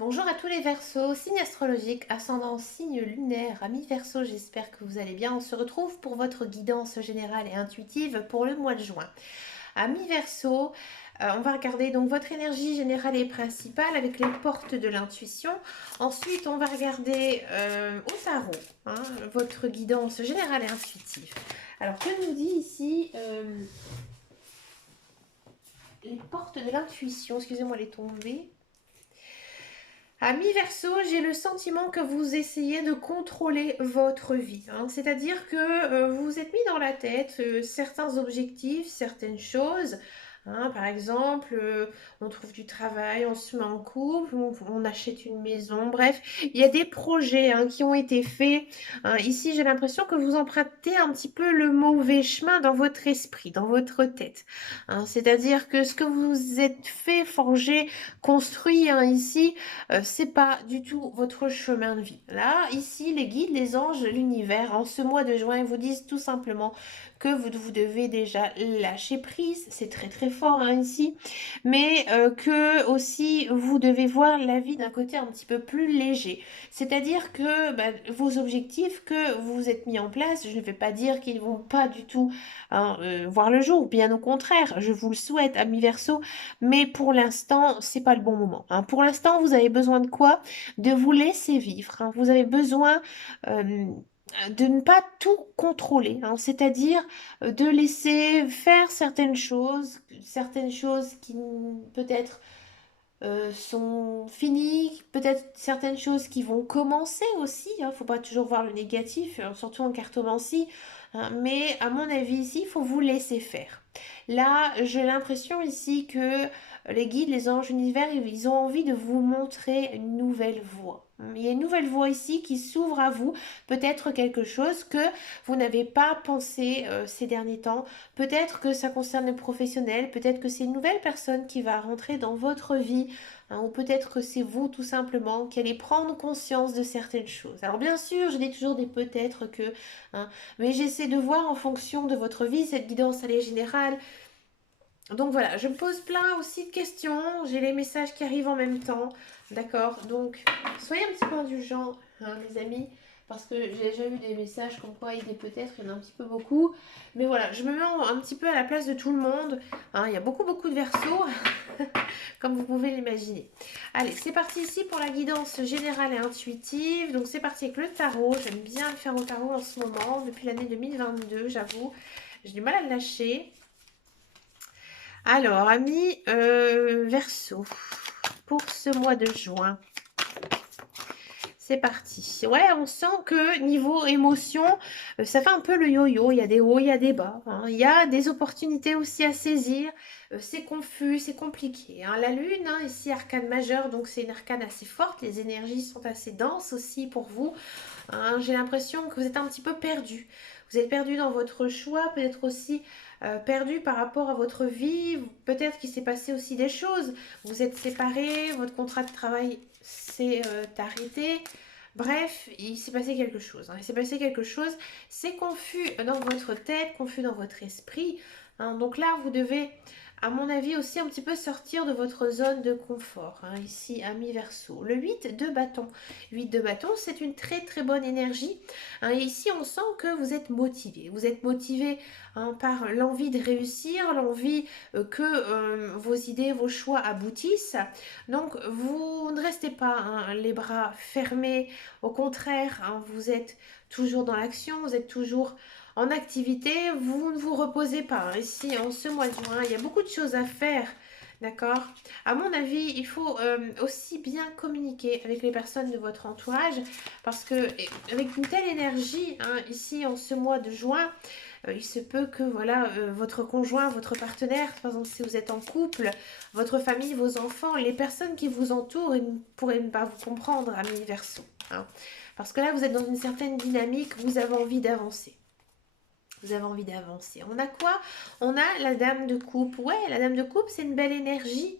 Bonjour à tous les Verseaux, signe astrologique, ascendant signe lunaire, amis Verseaux, j'espère que vous allez bien. On se retrouve pour votre guidance générale et intuitive pour le mois de juin. Amis Verseaux, on va regarder donc votre énergie générale et principale avec les portes de l'intuition. Ensuite, on va regarder au tarot votre guidance générale et intuitive. Alors, que nous dit ici les portes de l'intuition? Excusez-moi, elle est tombée. Amis Verseau, j'ai le sentiment que vous essayez de contrôler votre vie. C'est-à-dire que vous vous êtes mis dans la tête certains objectifs, certaines choses. Par exemple, on trouve du travail, on se met en couple, on achète une maison. Bref, il y a des projets qui ont été faits. Ici, j'ai l'impression que vous empruntez un petit peu le mauvais chemin dans votre esprit, dans votre tête. C'est-à-dire que ce que vous êtes fait, forger, construit ici, c'est pas du tout votre chemin de vie. Là, ici, les guides, les anges, l'univers, en ce mois de juin, ils vous disent tout simplement que vous devez déjà lâcher prise. C'est très très fort ici, mais que aussi vous devez voir la vie d'un côté un petit peu plus léger. C'est-à-dire que vos objectifs que vous vous êtes mis en place, je ne vais pas dire qu'ils vont pas du tout voir le jour, bien au contraire, je vous le souhaite, amis Verseau, mais pour l'instant, c'est pas le bon moment. Pour l'instant, vous avez besoin de quoi? De vous laisser vivre. Vous avez besoin de ne pas tout contrôler, c'est-à-dire de laisser faire certaines choses qui peut-être sont finies, peut-être certaines choses qui vont commencer aussi. Faut pas toujours voir le négatif, surtout en cartomancie. Mais à mon avis ici, il faut vous laisser faire. Là, j'ai l'impression ici que les guides, les anges, l'univers, ils ont envie de vous montrer une nouvelle voie. Il y a une nouvelle voie ici qui s'ouvre à vous, peut-être quelque chose que vous n'avez pas pensé ces derniers temps. Peut-être que ça concerne le professionnel, peut-être que c'est une nouvelle personne qui va rentrer dans votre vie, ou peut-être que c'est vous tout simplement qui allez prendre conscience de certaines choses. Alors bien sûr, je dis toujours des peut-être que, mais j'essaie de voir en fonction de votre vie, cette guidance elle est générale. Donc voilà, je me pose plein aussi de questions, j'ai les messages qui arrivent en même temps, d'accord? Donc soyez un petit peu indulgents, les amis, parce que j'ai déjà eu des messages comme quoi il y a des peut-être, il y en a un petit peu beaucoup. Mais voilà, je me mets un petit peu à la place de tout le monde. Il y a beaucoup de Verseaux, comme vous pouvez l'imaginer. Allez, c'est parti ici pour la guidance générale et intuitive. Donc c'est parti avec le tarot, j'aime bien le faire au tarot en ce moment, depuis l'année 2022, j'avoue. J'ai du mal à le lâcher. Alors, amis Verseau, pour ce mois de juin, c'est parti. Ouais, on sent que niveau émotion, ça fait un peu le yo-yo. Il y a des hauts, il y a des bas. Il y a des opportunités aussi à saisir. C'est confus, c'est compliqué. La lune, ici, arcane majeure, donc c'est une arcane assez forte. Les énergies sont assez denses aussi pour vous. J'ai l'impression que vous êtes un petit peu perdu. Vous êtes perdu dans votre choix, peut-être aussi perdu par rapport à votre vie. Peut-être qu'il s'est passé aussi des choses. Vous êtes séparés, votre contrat de travail s'est arrêté. Bref, il s'est passé quelque chose. Il s'est passé quelque chose. C'est confus dans votre tête, confus dans votre esprit. Donc là, vous devez, à mon avis, aussi un petit peu sortir de votre zone de confort. Ici, ami Verseau. Le 8 de bâton. 8 de bâton, c'est une très très bonne énergie. Et ici, on sent que vous êtes motivé. Vous êtes motivé par l'envie de réussir, l'envie que vos idées, vos choix aboutissent. Donc, vous ne restez pas les bras fermés. Au contraire, vous êtes toujours dans l'action, vous êtes toujours en activité, vous ne vous reposez pas. Ici, en ce mois de juin, il y a beaucoup de choses à faire. D'accord. À mon avis, il faut aussi bien communiquer avec les personnes de votre entourage parce que avec une telle énergie, ici en ce mois de juin, il se peut que voilà votre conjoint, votre partenaire, par exemple si vous êtes en couple, votre famille, vos enfants, les personnes qui vous entourent ils ne pourraient pas vous comprendre, amis Verseau. Parce que là, vous êtes dans une certaine dynamique, vous avez envie d'avancer. Vous avez envie d'avancer. On a quoi? On a la dame de coupe. Ouais, la dame de coupe, c'est une belle énergie.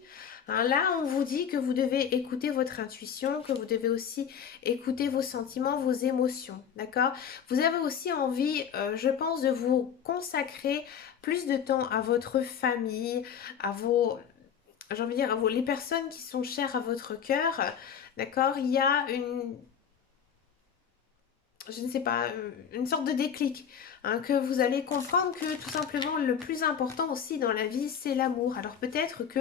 Là, on vous dit que vous devez écouter votre intuition, que vous devez aussi écouter vos sentiments, vos émotions. D'accord? Vous avez aussi envie, je pense, de vous consacrer plus de temps à votre famille, à vos j'ai envie de dire, les personnes qui sont chères à votre cœur, d'accord, il y a une, je ne sais pas, une sorte de déclic, hein, que vous allez comprendre que tout simplement le plus important aussi dans la vie, c'est l'amour. Alors peut-être que,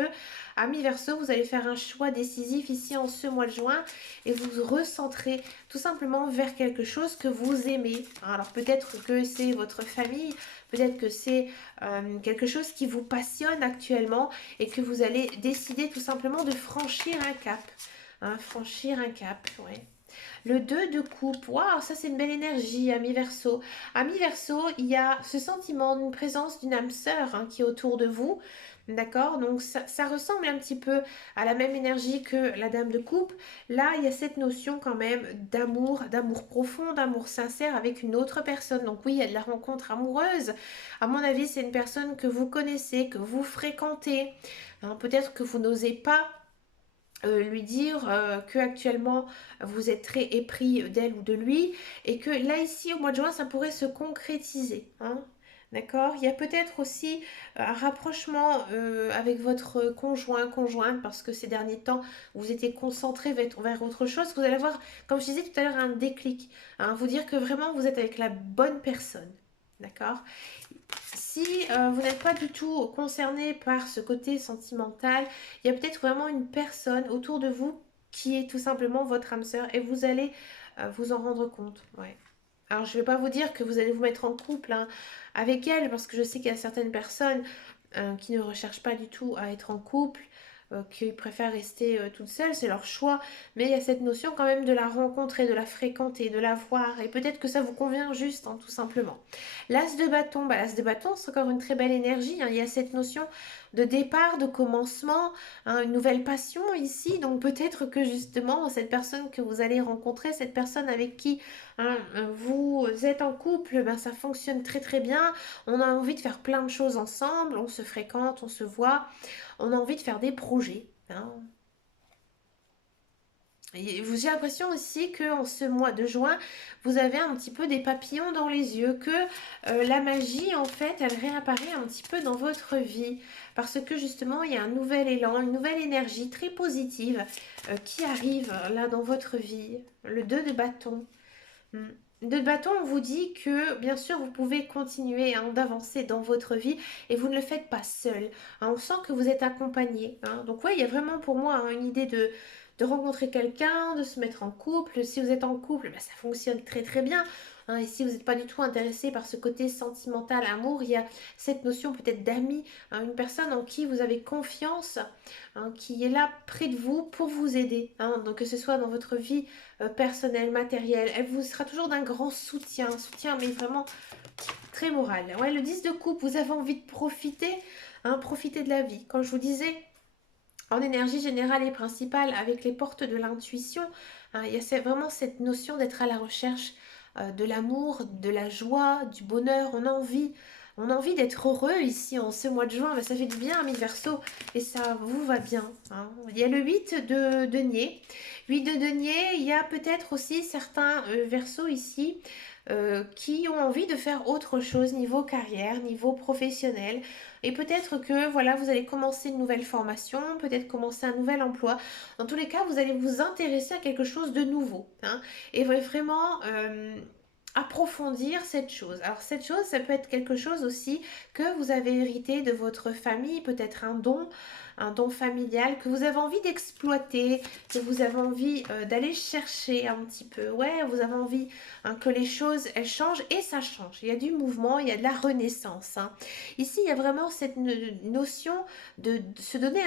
ami Verseau, vous allez faire un choix décisif ici en ce mois de juin et vous recentrez tout simplement vers quelque chose que vous aimez. Alors peut-être que c'est votre famille, peut-être que c'est quelque chose qui vous passionne actuellement et que vous allez décider tout simplement de franchir un cap. Hein, franchir un cap, ouais. Le 2 de coupe, waouh, ça c'est une belle énergie, ami Verseau. Ami Verseau, il y a ce sentiment d'une présence d'une âme sœur, hein, qui est autour de vous. D'accord, donc ça ressemble un petit peu à la même énergie que la dame de coupe. Là, il y a cette notion quand même d'amour profond, d'amour sincère avec une autre personne. Donc oui, il y a de la rencontre amoureuse. À mon avis, c'est une personne que vous connaissez, que vous fréquentez. Hein, peut-être que vous n'osez pas lui dire que actuellement vous êtes très épris d'elle ou de lui et que là ici au mois de juin ça pourrait se concrétiser, hein. D'accord, il y a peut-être aussi un rapprochement avec votre conjointe parce que ces derniers temps vous étiez concentré vers autre chose. Vous allez avoir, comme je disais tout à l'heure, un déclic, hein, vous dire que vraiment vous êtes avec la bonne personne. D'accord. Si vous n'êtes pas du tout concerné par ce côté sentimental, il y a peut-être vraiment une personne autour de vous qui est tout simplement votre âme sœur et vous allez vous en rendre compte. Ouais. Alors je ne vais pas vous dire que vous allez vous mettre en couple, hein, avec elle parce que je sais qu'il y a certaines personnes qui ne recherchent pas du tout à être en couple, qui préfèrent rester toutes seules, c'est leur choix. Mais il y a cette notion quand même de la rencontrer, de la fréquenter, de la voir. Et peut-être que ça vous convient juste, hein, tout simplement. L'as de bâton, bah, l'as de bâton, c'est encore une très belle énergie, hein. Il y a cette notion de départ, de commencement, hein, une nouvelle passion ici. Donc peut-être que justement, cette personne que vous allez rencontrer, cette personne avec qui, hein, vous êtes en couple, ben, ça fonctionne très très bien. On a envie de faire plein de choses ensemble, on se fréquente, on se voit, on a envie de faire des projets, hein. J'ai l'impression aussi que en ce mois de juin, vous avez un petit peu des papillons dans les yeux, que la magie, en fait, elle réapparaît un petit peu dans votre vie. Parce que justement, il y a un nouvel élan, une nouvelle énergie très positive qui arrive là dans votre vie. Le 2 de bâton. Mm. De bâton, on vous dit que bien sûr vous pouvez continuer, hein, d'avancer dans votre vie et vous ne le faites pas seul, hein. On sent que vous êtes accompagné, hein. Donc ouais, il y a vraiment pour moi, hein, une idée de rencontrer quelqu'un, de se mettre en couple. Si vous êtes en couple, bah, ça fonctionne très très bien, hein. Et si vous n'êtes pas du tout intéressé par ce côté sentimental, amour, il y a cette notion peut-être d'ami, hein, une personne en qui vous avez confiance, hein, qui est là près de vous pour vous aider, hein. Donc que ce soit dans votre vie personnel, matériel. Elle vous sera toujours d'un grand soutien, soutien mais vraiment très moral. Ouais, le 10 de coupe, vous avez envie de profiter, hein, profiter de la vie. Quand je vous disais, en énergie générale et principale, avec les portes de l'intuition, hein, il y a vraiment cette notion d'être à la recherche de l'amour, de la joie, du bonheur. On a envie d'être heureux ici en ce mois de juin. Ben, ça fait du bien, ami Verseau, et ça vous va bien, hein. Il y a le 8 de denier. 8 de denier, il y a peut-être aussi certains Verseaux ici qui ont envie de faire autre chose niveau carrière, niveau professionnel. Et peut-être que voilà, vous allez commencer une nouvelle formation, peut-être commencer un nouvel emploi. Dans tous les cas, vous allez vous intéresser à quelque chose de nouveau, hein, et vraiment approfondir cette chose. Alors cette chose, ça peut être quelque chose aussi que vous avez hérité de votre famille, peut-être un don familial que vous avez envie d'exploiter, que vous avez envie d'aller chercher un petit peu. Ouais, vous avez envie, hein, que les choses, elles changent et ça change. Il y a du mouvement, il y a de la renaissance, hein. Ici, il y a vraiment cette notion de se donner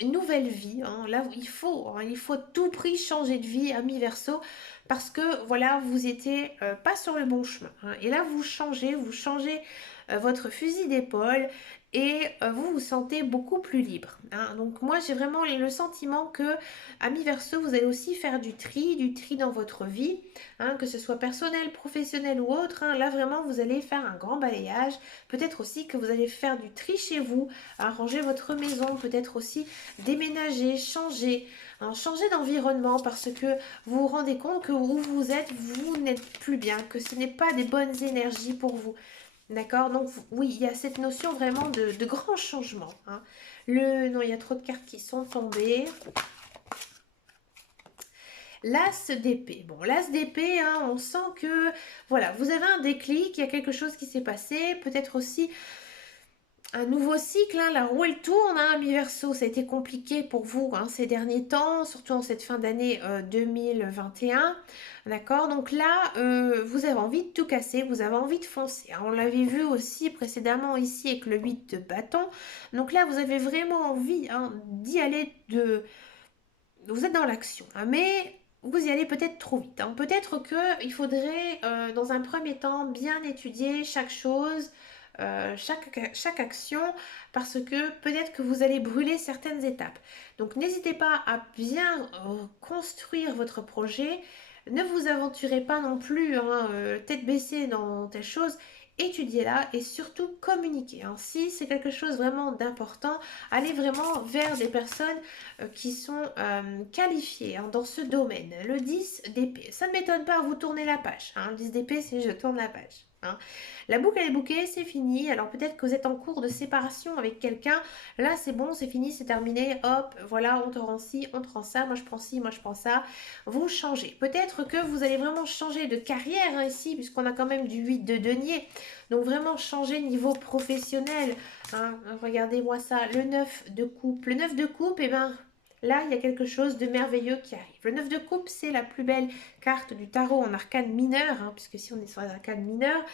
une nouvelle vie, hein. Là, il faut à tout prix changer de vie, ami Verseau, parce que voilà, vous étiez pas sur le bon chemin, hein. Et là, vous changez votre fusil d'épaule et vous vous sentez beaucoup plus libre, hein. Donc moi, j'ai vraiment le sentiment que, ami Verseau, vous allez aussi faire du tri dans votre vie, hein, que ce soit personnel, professionnel ou autre, hein. Là, vraiment, vous allez faire un grand balayage. Peut-être aussi que vous allez faire du tri chez vous, ranger votre maison, peut-être aussi déménager, changer, hein, changer d'environnement parce que vous vous rendez compte que où vous êtes, vous n'êtes plus bien, que ce n'est pas des bonnes énergies pour vous. D'accord. Donc oui, il y a cette notion vraiment de grand changement, hein. Non, il y a trop de cartes qui sont tombées. L'As d'épée. Bon, l'As d'épée, hein, on sent que, voilà, vous avez un déclic, il y a quelque chose qui s'est passé, peut-être aussi un nouveau cycle, hein, la roue elle tourne, hein, mi-verso, ça a été compliqué pour vous hein, ces derniers temps, surtout en cette fin d'année 2021, d'accord? Donc là, vous avez envie de tout casser, vous avez envie de foncer. Hein. On l'avait vu aussi précédemment ici avec le 8 de bâton. Donc là, vous avez vraiment envie hein, d'y aller de... Vous êtes dans l'action, hein, mais vous y allez peut-être trop vite. Hein. Peut-être qu'il faudrait, dans un premier temps, bien étudier chaque chose, chaque action, parce que peut-être que vous allez brûler certaines étapes. Donc n'hésitez pas à bien construire votre projet. Ne vous aventurez pas non plus hein, tête baissée dans telle chose. Étudiez-la et surtout communiquez. Hein. Si c'est quelque chose vraiment d'important, allez vraiment vers des personnes qui sont qualifiés hein, dans ce domaine. Le 10 d'épée, ça ne m'étonne pas, vous tournez la page. Hein. Le 10 d'épée, c'est je tourne la page. Hein. La boucle elle est bouquée, c'est fini. Alors peut-être que vous êtes en cours de séparation avec quelqu'un. Là c'est bon, c'est fini, c'est terminé. Hop, voilà, on te rend ci, on te rend ça. Moi je prends ci, moi je prends ça. Vous changez. Peut-être que vous allez vraiment changer de carrière hein, ici, puisqu'on a quand même du 8 de denier. Donc vraiment changer niveau professionnel. Hein. Regardez-moi ça, le 9 de coupe. Le 9 de coupe, eh ben là, il y a quelque chose de merveilleux qui arrive. Le 9 de coupe, c'est la plus belle carte du tarot en arcane mineur, hein, puisque si on est sur les arcanes mineures,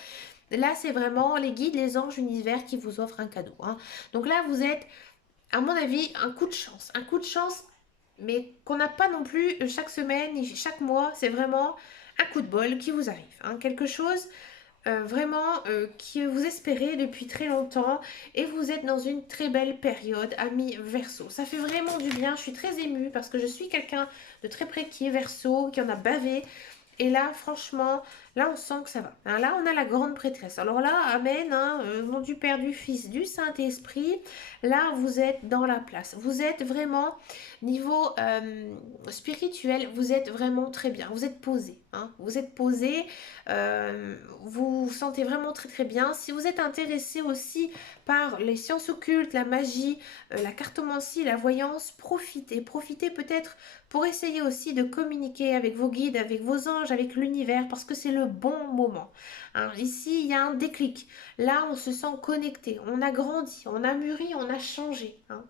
là, c'est vraiment les guides, les anges, l'univers qui vous offrent un cadeau. Hein. Donc là, vous êtes, à mon avis, un coup de chance, mais qu'on n'a pas non plus chaque semaine, chaque mois. C'est vraiment un coup de bol qui vous arrive. Hein. Quelque chose vraiment que vous espérez depuis très longtemps et vous êtes dans une très belle période, ami Verseau. Ça fait vraiment du bien, je suis très émue parce que je suis quelqu'un de très près qui est Verseau, qui en a bavé. Et là, franchement, là, on sent que ça va. Hein, là, on a la grande prêtresse. Alors là, Amen, hein, nom du Père, du Fils, du Saint-Esprit. Là, vous êtes dans la place. Vous êtes vraiment, niveau spirituel, vous êtes vraiment très bien. Vous êtes posé. Hein, vous êtes posé. Vous vous sentez vraiment très très bien. Si vous êtes intéressé aussi par les sciences occultes, la magie, la cartomancie, la voyance, profitez. Profitez peut-être pour essayer aussi de communiquer avec vos guides, avec vos anges, avec l'univers, parce que c'est le bon moment. Hein, ici, il y a un déclic. Là, on se sent connecté, on a grandi, on a mûri, on a changé. Hein.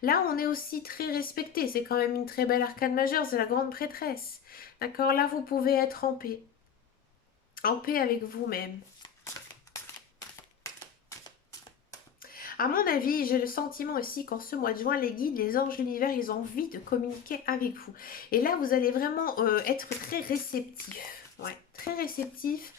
Là, on est aussi très respecté. C'est quand même une très belle arcane majeure, c'est la grande prêtresse. D'accord. Là, vous pouvez être en paix avec vous-même. À mon avis, j'ai le sentiment aussi qu'en ce mois de juin, les guides, les anges, l'univers, ils ont envie de communiquer avec vous. Et là, vous allez vraiment être très réceptif. Ouais, très réceptif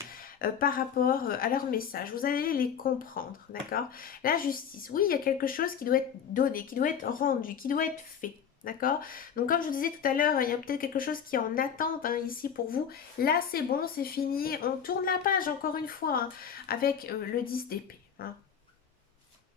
par rapport à leur message. Vous allez les comprendre, d'accord? La justice, oui, il y a quelque chose qui doit être donné, qui doit être rendu, qui doit être fait. D'accord. Donc comme je vous disais tout à l'heure, il y a peut-être quelque chose qui est en attente hein, ici pour vous. Là, c'est bon, c'est fini. On tourne la page encore une fois hein, avec le 10 d'épée. Hein.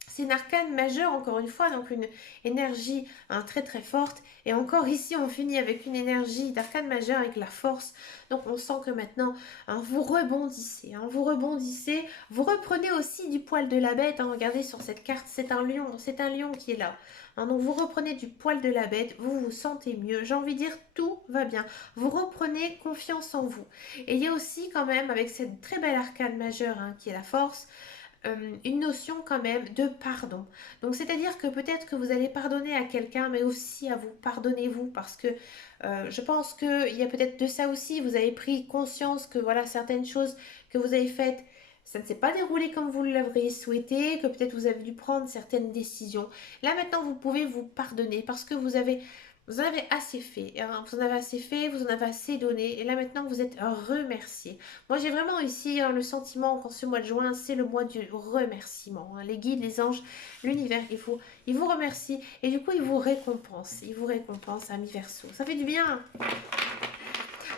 C'est une arcane majeure, encore une fois, donc une énergie hein, très très forte. Et encore ici, on finit avec une énergie d'arcane majeure avec la force. Donc on sent que maintenant, hein, vous rebondissez. Hein, vous rebondissez. Vous reprenez aussi du poil de la bête. Hein, regardez sur cette carte, c'est un lion qui est là. Hein, donc vous reprenez du poil de la bête, vous vous sentez mieux. J'ai envie de dire, tout va bien. Vous reprenez confiance en vous. Et il y a aussi quand même, avec cette très belle arcane majeure hein, qui est la force, une notion quand même de pardon. Donc c'est-à-dire que peut-être que vous allez pardonner à quelqu'un, mais aussi à vous. Pardonnez-vous parce que je pense qu'il y a peut-être de ça aussi. Vous avez pris conscience que voilà certaines choses que vous avez faites, ça ne s'est pas déroulé comme vous l'auriez souhaité, que peut-être vous avez dû prendre certaines décisions. Là maintenant, vous pouvez vous pardonner parce que vous en avez assez fait, hein. Vous en avez assez fait, vous en avez assez donné, et là maintenant vous êtes remercié. Moi j'ai vraiment ici hein, le sentiment qu'en ce mois de juin, c'est le mois du remerciement. Hein. Les guides, les anges, l'univers, ils vous remercient, et du coup ils vous récompensent. Ils vous récompensent, amis Verseau. Ça fait du bien.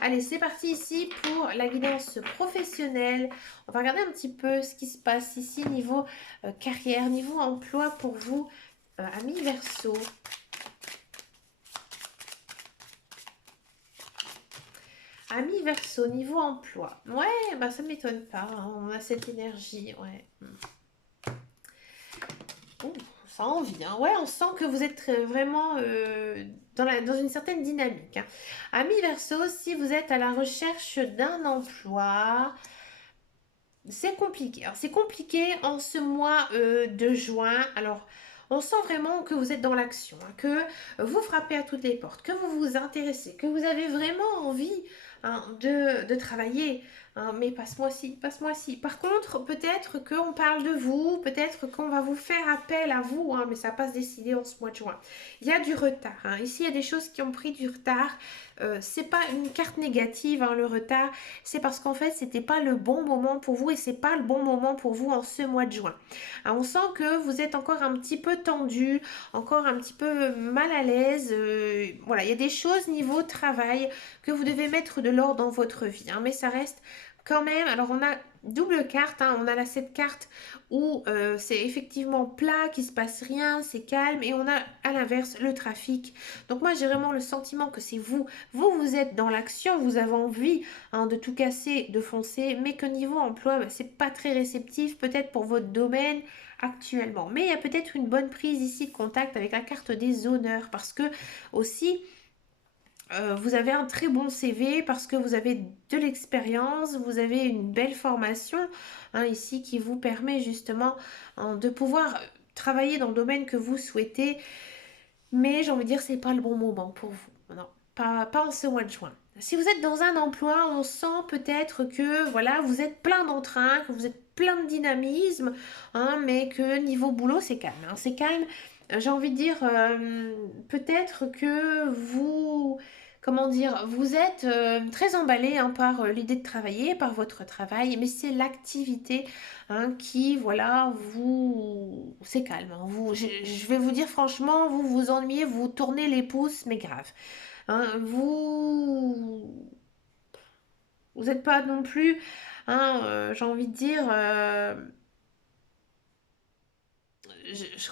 Allez, c'est parti ici pour la guidance professionnelle. On va regarder un petit peu ce qui se passe ici niveau carrière, niveau emploi pour vous, amis Verseau. Amis Verseau, niveau emploi. Ouais, bah ça ne m'étonne pas. Hein, on a cette énergie, ouais. Ouh, ça a envie, hein. Ouais, on sent que vous êtes vraiment dans une certaine dynamique, hein. Amis Verseau, si vous êtes à la recherche d'un emploi, c'est compliqué. Alors, c'est compliqué en ce mois de juin. Alors, on sent vraiment que vous êtes dans l'action, hein, que vous frappez à toutes les portes, que vous vous intéressez, que vous avez vraiment envie, hein, de travailler. Hein, mais passe-moi-ci, passe-moi-ci. Par contre, peut-être qu'on parle de vous, peut-être qu'on va vous faire appel à vous, hein, mais ça va pas se décider en ce mois de juin. Il y a du retard, hein. Ici, il y a des choses qui ont pris du retard. C'est pas une carte négative, hein, le retard. C'est parce qu'en fait, c'était pas le bon moment pour vous et c'est pas le bon moment pour vous en ce mois de juin. Alors, on sent que vous êtes encore un petit peu tendu, encore un petit peu mal à l'aise. Voilà, il y a des choses niveau travail que vous devez mettre de l'ordre dans votre vie, hein, mais ça reste quand même. Alors, on a double carte, hein, on a là cette carte où c'est effectivement plat, qu'il se passe rien, c'est calme, et on a à l'inverse le trafic. Donc moi j'ai vraiment le sentiment que c'est vous êtes dans l'action, vous avez envie, hein, de tout casser, de foncer, mais que niveau emploi, bah, c'est pas très réceptif, peut-être pour votre domaine actuellement. Mais il y a peut-être une bonne prise ici de contact avec la carte des honneurs, parce que aussi vous avez un très bon CV, parce que vous avez de l'expérience, vous avez une belle formation, hein, ici qui vous permet justement, hein, de pouvoir travailler dans le domaine que vous souhaitez, mais j'ai envie de dire, c'est pas le bon moment pour vous. Non, pas en ce mois de juin. Si vous êtes dans un emploi, on sent peut-être que voilà, vous êtes plein d'entrain, que vous êtes plein de dynamisme, hein, mais que niveau boulot, c'est calme, hein, c'est calme. J'ai envie de dire, peut-être que vous, comment dire, vous êtes très emballé, hein, par l'idée de travailler, par votre travail, mais c'est l'activité, hein, qui, voilà, vous, c'est calme, hein. Je vais vous dire franchement, vous vous ennuyez, vous tournez les pouces, mais grave, hein. Vous n'êtes pas non plus, hein, j'ai envie de dire,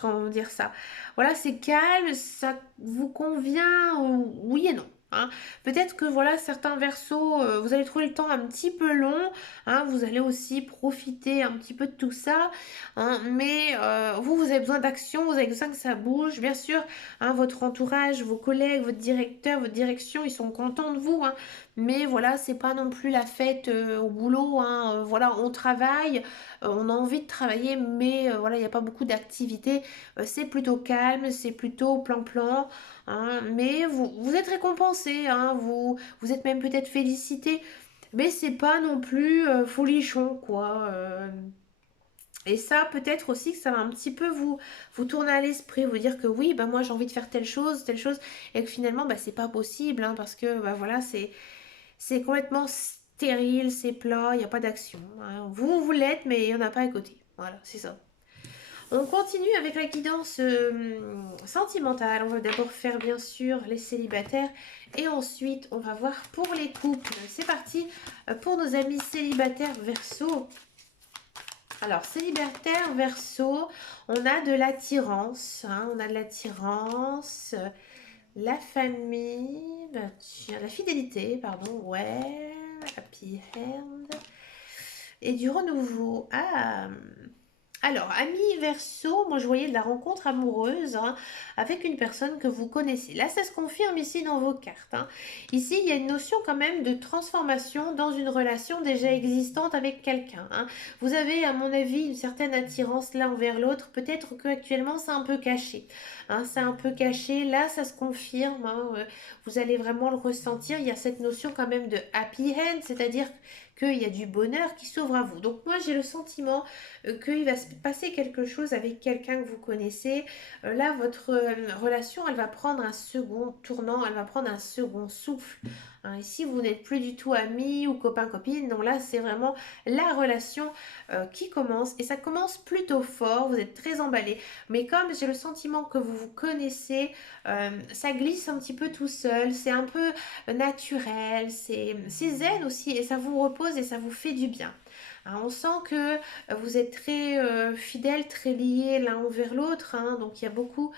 comment dire ça? Voilà, c'est calme, ça vous convient, oui et non, hein. Peut-être que voilà, certains versos, vous allez trouver le temps un petit peu long, hein, vous allez aussi profiter un petit peu de tout ça, hein, mais vous avez besoin d'action, vous avez besoin que ça bouge. Bien sûr, hein, votre entourage, vos collègues, votre directeur, votre direction, ils sont contents de vous, hein, mais voilà, c'est pas non plus la fête au boulot, hein. Voilà, on travaille, on a envie de travailler, mais voilà, il n'y a pas beaucoup d'activités. C'est plutôt calme, c'est plutôt plan-plan, hein, mais vous êtes récompensé, hein, vous êtes même peut-être félicité, mais c'est pas non plus folichon, quoi. Et ça, peut-être aussi que ça va un petit peu vous tourner à l'esprit, vous dire que oui, bah moi j'ai envie de faire telle chose, et que finalement, bah c'est pas possible, hein, parce que bah voilà, c'est complètement stérile, c'est plat, il n'y a pas d'action, hein. Vous l'êtes, mais il n'y en a pas à côté. Voilà, c'est ça. On continue avec la guidance sentimentale. On va d'abord faire bien sûr les célibataires et ensuite on va voir pour les couples. C'est parti pour nos amis célibataires Verseau. Alors, célibataire Verseau, on a de l'attirance, hein, on a de l'attirance, la famille, la fidélité, pardon, ouais, happy end, et du renouveau. Ah, alors, ami Verseau, moi je voyais de la rencontre amoureuse, hein, avec une personne que vous connaissez. Là, ça se confirme ici dans vos cartes, hein. Ici, il y a une notion quand même de transformation dans une relation déjà existante avec quelqu'un, hein. Vous avez, à mon avis, une certaine attirance l'un envers l'autre. Peut-être que actuellement c'est un peu caché, hein, c'est un peu caché. Là, ça se confirme, hein, vous allez vraiment le ressentir. Il y a cette notion quand même de happy end, c'est-à-dire qu'il y a du bonheur qui s'ouvre à vous. Donc moi, j'ai le sentiment qu'il va se passer quelque chose avec quelqu'un que vous connaissez. Là, votre relation, elle va prendre un second tournant, elle va prendre un second souffle, hein. Ici, vous n'êtes plus du tout amis ou copains-copines. Non, là, c'est vraiment la relation qui commence. Et ça commence plutôt fort, vous êtes très emballés. Mais comme j'ai le sentiment que vous vous connaissez, ça glisse un petit peu tout seul. C'est un peu naturel, c'est zen aussi. Et ça vous repose et ça vous fait du bien. Hein, on sent que vous êtes très fidèles, très liés l'un envers l'autre, hein, donc il y a beaucoup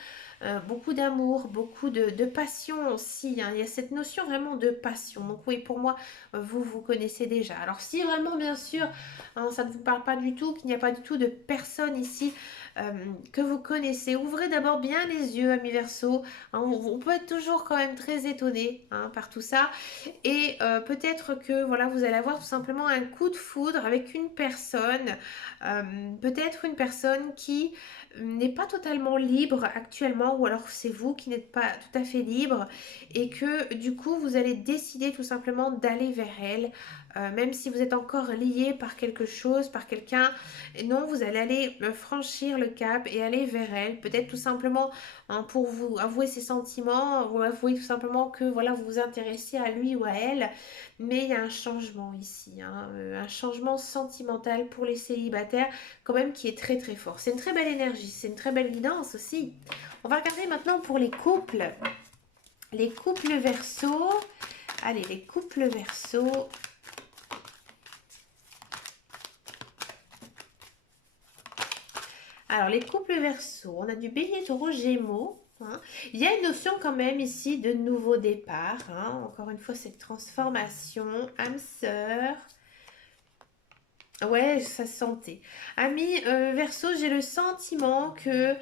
d'amour, beaucoup de passion aussi, hein. Il y a cette notion vraiment de passion. Donc oui, pour moi, vous connaissez déjà. Alors si vraiment, bien sûr, hein, ça ne vous parle pas du tout, qu'il n'y a pas du tout de personne ici que vous connaissez. Ouvrez d'abord bien les yeux, amis Verseau. Hein, on peut être toujours quand même très étonné hein, par tout ça. Et peut-être que voilà, vous allez avoir tout simplement un coup de foudre avec une personne, euh, peut-être une personne qui n'est pas totalement libre actuellement, ou alors c'est vous qui n'êtes pas tout à fait libre, et que du coup vous allez décider tout simplement d'aller vers elle, même si vous êtes encore lié par quelque chose, par quelqu'un. Non, vous allez aller franchir le cap et aller vers elle, peut-être tout simplement hein, pour vous avouer ses sentiments, ou avouer tout simplement que voilà, vous vous intéressez à lui ou à elle, mais il y a un changement ici, hein, un changement sentimental pour les célibataires quand même qui est très très fort. C'est une très belle énergie, c'est une très belle guidance aussi. On va regarder maintenant pour les couples. Les couples Verseau. Allez, les couples Verseau. Alors, les couples Verseau, on a du Bélier, Taureau, Gémeaux. Hein. Il y a une notion quand même ici de nouveau départ. Hein. Encore une fois, cette transformation, âme sœur. Ouais, ça se sentait. Ami Verseau, j'ai le sentiment que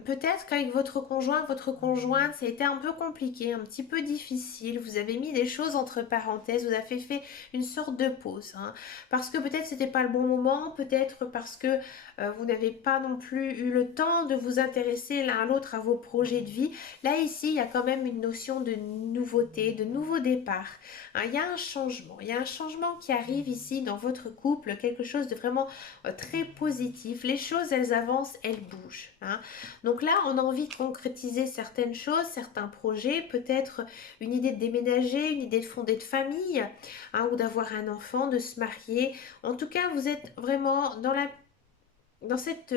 peut-être qu'avec votre conjointe, ça a été un peu compliqué, un petit peu difficile. Vous avez mis des choses entre parenthèses, vous avez fait une sorte de pause. Hein. Parce que peut-être c'était pas le bon moment, peut-être parce que vous n'avez pas non plus eu le temps de vous intéresser l'un à l'autre à vos projets de vie. Là, ici, il y a quand même une notion de nouveauté, de nouveau départ. Hein, il y a un changement qui arrive ici dans votre couple, quelque chose de vraiment très positif. Les choses, elles avancent, elles bougent. Hein. Donc là, on a envie de concrétiser certaines choses, certains projets, peut-être une idée de déménager, une idée de fonder de famille, hein, ou d'avoir un enfant, de se marier. En tout cas, vous êtes vraiment dans cette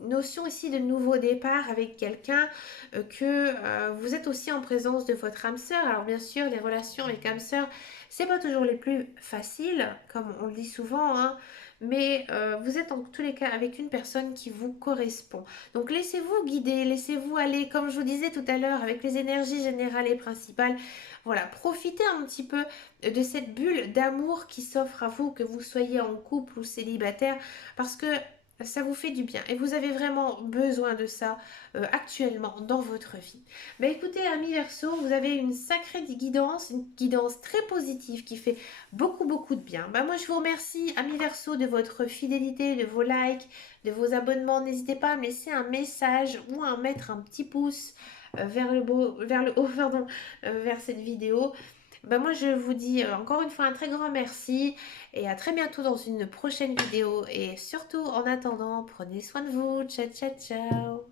notion ici de nouveau départ avec quelqu'un, que vous êtes aussi en présence de votre âme sœur. Alors bien sûr, les relations avec âme sœur, c'est pas toujours les plus faciles, comme on le dit souvent, hein, mais vous êtes en tous les cas avec une personne qui vous correspond. Donc laissez-vous guider, laissez-vous aller, comme je vous disais tout à l'heure, avec les énergies générales et principales. Voilà, profitez un petit peu de cette bulle d'amour qui s'offre à vous, que vous soyez en couple ou célibataire, parce que ça vous fait du bien et vous avez vraiment besoin de ça actuellement dans votre vie. Mais écoutez, amis Verseau, vous avez une sacrée guidance, une guidance très positive qui fait beaucoup beaucoup de bien. Moi je vous remercie, amis Verseau, de votre fidélité, de vos likes, de vos abonnements. N'hésitez pas à me laisser un message ou à mettre un petit pouce vers le haut, pardon, vers cette vidéo. Moi je vous dis encore une fois un très grand merci et à très bientôt dans une prochaine vidéo. Et surtout en attendant, prenez soin de vous. Ciao, ciao, ciao.